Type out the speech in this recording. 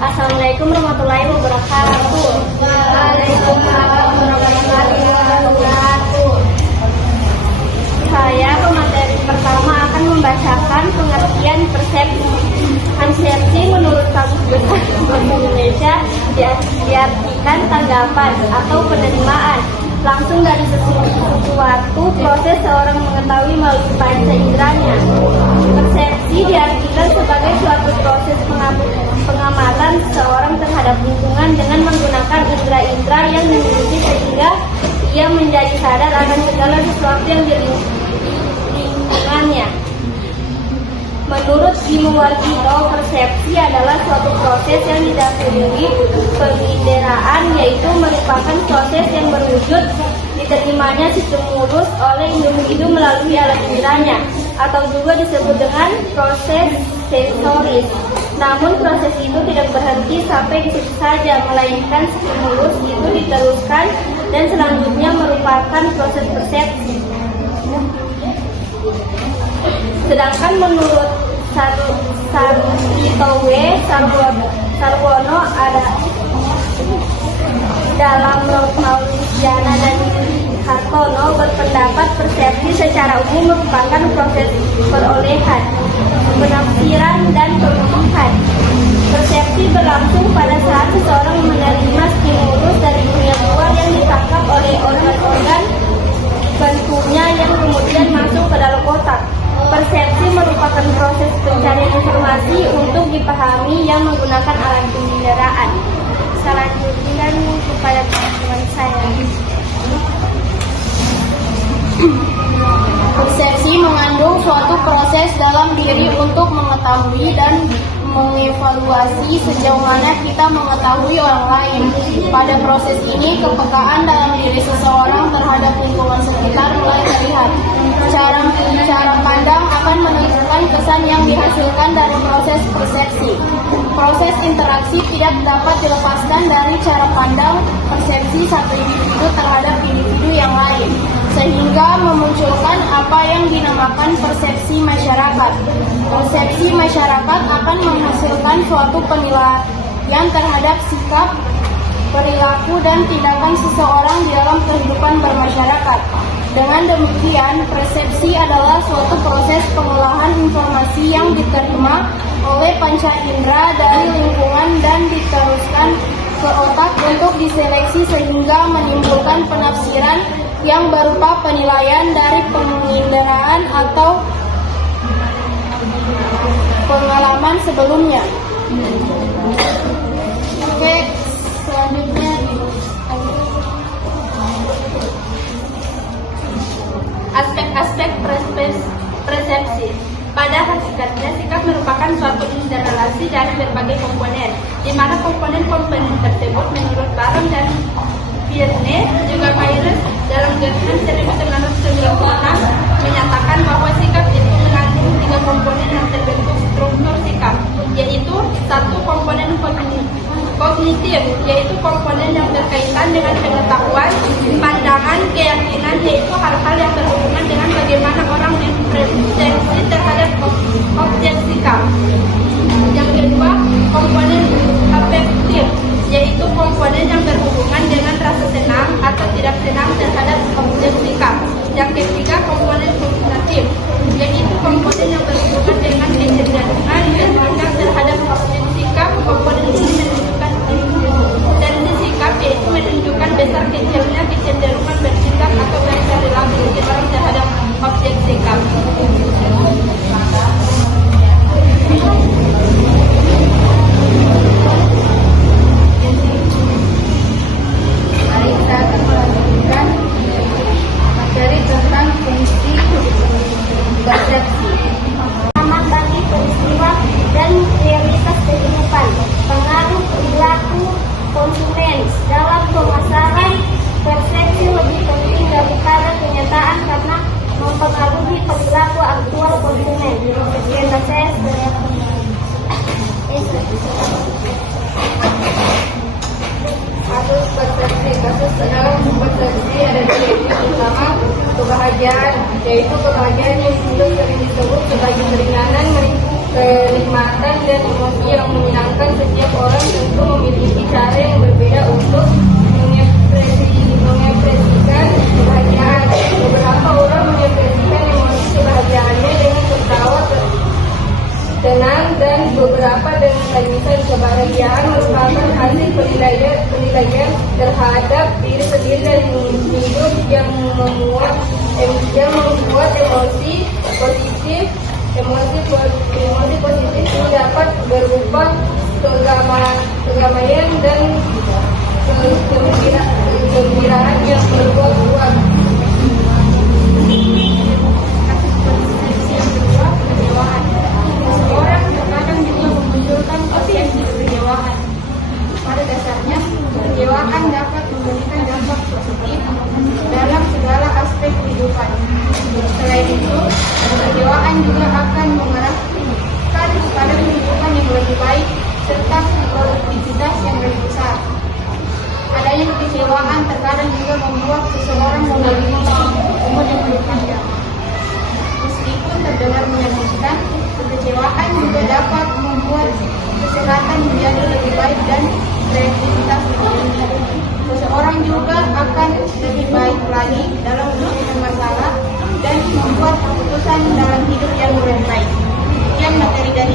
Assalamualaikum warahmatullahi wabarakatuh. Waalaikumsalam warahmatullahi wabarakatuh. Saya pemateri pertama akan membacakan pengertian persepsi. Persepsi menurut Kamus Besar Bahasa Indonesia diartikan tanggapan atau penerimaan langsung dari sesuatu proses seorang mengetahui melalui panca inderanya. Persepsi diartikan sebagai suatu proses pengamatan seseorang terhadap lingkungan dengan menggunakan indera-indera yang dimiliki sehingga ia menjadi sadar akan segala sesuatu yang di lingkungannya. Menurut Dimo Wargito, persepsi adalah suatu proses yang didasari penginderaan, yaitu merupakan proses yang berwujud diterimanya stimulus oleh individu melalui alat inderanya, atau juga disebut dengan proses sensoris. Namun proses itu tidak berhenti sampai di situ saja, melainkan stimulus itu diteruskan dan selanjutnya merupakan proses persepsi. Sedangkan menurut Sarwitowe Sarwono ada dalam Lausiana dan Hartono berpendapat persepsi secara umum merupakan proses perolehan, penafsiran, dan pemilihan. Persepsi berlangsung pada saat seseorang menerima stimulus dari dunia luar yang ditangkap oleh organ-organ bantunya yang kemudian masuk ke dalam otak. Persepsi merupakan proses pencarian informasi untuk dipahami yang menggunakan alat penginderaan. Selanjutnya kepada teman saya. Persepsi mengandung suatu proses dalam diri untuk mengetahui dan mengevaluasi sejauh mana kita mengetahui orang lain. Pada proses ini, kepekaan dalam diri seseorang terhadap lingkungan sekitar mulai terlihat. Cara pandang akan menentukan kesan yang dihasilkan dari proses persepsi. Proses interaksi tidak dapat dilepaskan dari cara pandang persepsi satu individu terhadap individu yang lain, sehingga memunculkan apa yang dinamakan persepsi masyarakat. Persepsi masyarakat akan menghasilkan suatu penilaian terhadap sikap, perilaku, dan tindakan seseorang di dalam kehidupan bermasyarakat. Dengan demikian, persepsi adalah suatu proses pengolahan informasi yang diterima oleh panca indera dari lingkungan dan diteruskan ke otak untuk diseleksi sehingga menimbulkan penafsiran yang berupa penilaian dari penginderaan atau pengalaman sebelumnya. Oke, selanjutnya Aspek-aspek persepsi. Pada hakikatnya, sikap merupakan suatu interrelasi dari berbagai komponen, di mana komponen-komponen tersebut menurut Baron dan Pirne juga Myers dalam German 1996 menyatakan bahwa sikap itu mengandung 3 komponen yang terbentuk struktur sikap, yaitu satu komponen kognitif, yaitu komponen yang berkaitan dengan pengetahuan, pandangan, keyakinan, yaitu hal-hal yang berhubungan dengan bagaimana orang berpersepsi terhadap objek sikap. Yang kedua, komponen afektif, yaitu komponen yang berhubungan dengan rasa senang atau tidak senang terhadap objek sikap. Yang ketiga, komponen kognitif, yaitu komponen yang berhubungan dengan kecenderungan berpandang terhadap objek sikap. Komponen ini menunjukkan tendensi sikap, yaitu menunjukkan besar kecilnya kecenderungan bertindak atau berperilaku seseorang terhadap objek sikap. mari kita akan melanjutkan materi tentang memiliki cara yang berbeda untuk mengekspresikan kebahagiaan. Beberapa orang mengekspresikan emosi kebahagiaannya dengan tertawa tenang dan beberapa dengan tangisan. Kebahagiaan merupakan hasil penilaian terhadap diri sendiri dan hidup yang membuat emosi positif ini dapat berupa kegamaian dan kegembiraan yang berbuah-buah. Kekecewaan. Seseorang terkadang juga memunculkan potensi kekecewaan. Pada dasarnya, kekecewaan dapat memberikan dampak positif dalam segala aspek kehidupan. Selain itu, kekecewaan juga akan mengarahkan kepada kehidupan yang lebih baik serta produktivitas yang lebih besar. Adanya kekecewaan terkadang juga membuat seseorang memiliki umur yang lebih panjang. Meskipun terdengar menyakitkan, kekecewaan juga dapat membuat kesehatan menjadi lebih baik dan kreativitas lebih tinggi. Seseorang juga akan lebih baik lagi dalam menyelesaikan masalah dan membuat keputusan dalam hidup yang lebih baik. Sekian materi dari